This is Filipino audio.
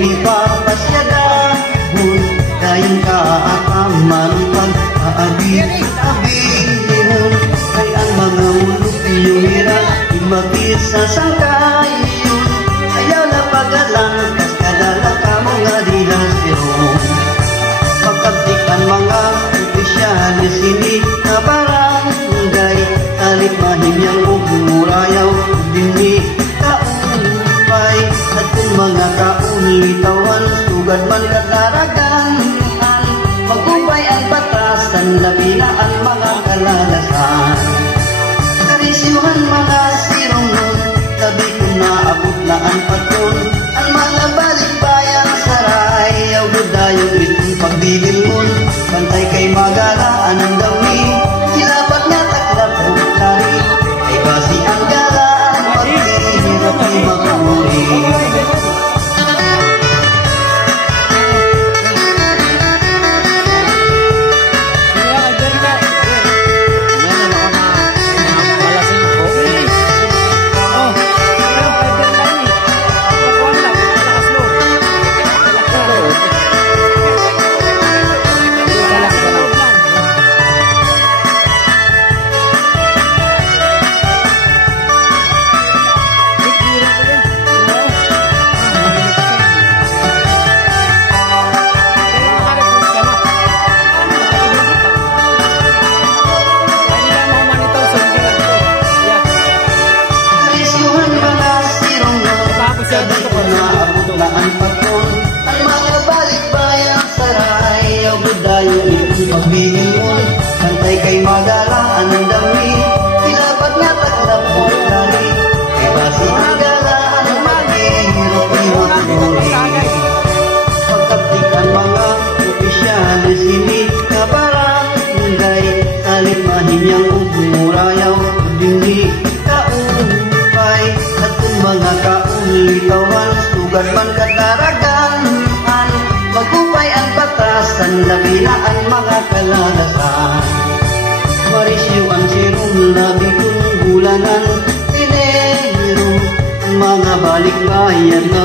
ipapasyagaan dayon ka at aman pag-aabing-abing kay ang mga mulupiyong hirap makisasangkay yun ayaw na pag-alangkas kadala ka mga dilasyon pagkabdikan mga opisyalis hindi na barangay talit mahimyang umurayaw dini kaumpay at kung mga kaunitawan sugad man kataragan magubay ang batasan labi na ang mga kalalasan karisyuhan mga sirungon labi kung naabot na ang patron ang mga balikbayan saray yaw dudayong itong pagdibilmon pantay kay magalaan ang dawi silapat nga taklap o kari ay basi ang galaan pagdihirap ay maguri pagbigilon, kantay kay magalaan ng dami, pilapat nga taklap o kari, kay basi ang galaan ng maghihirap ay makuri. Pagkabdikan mga opisyalis, hindi ka barangay, talit mahimyang umurayaw, hindi kaumpay, at kung mga kaunitawan, sugad man kataragan, magupay ang batasan, labi na ang mga kalalasan. Marisyo ang sirong labi kong bulanan, tinero, ang mga balikbayan na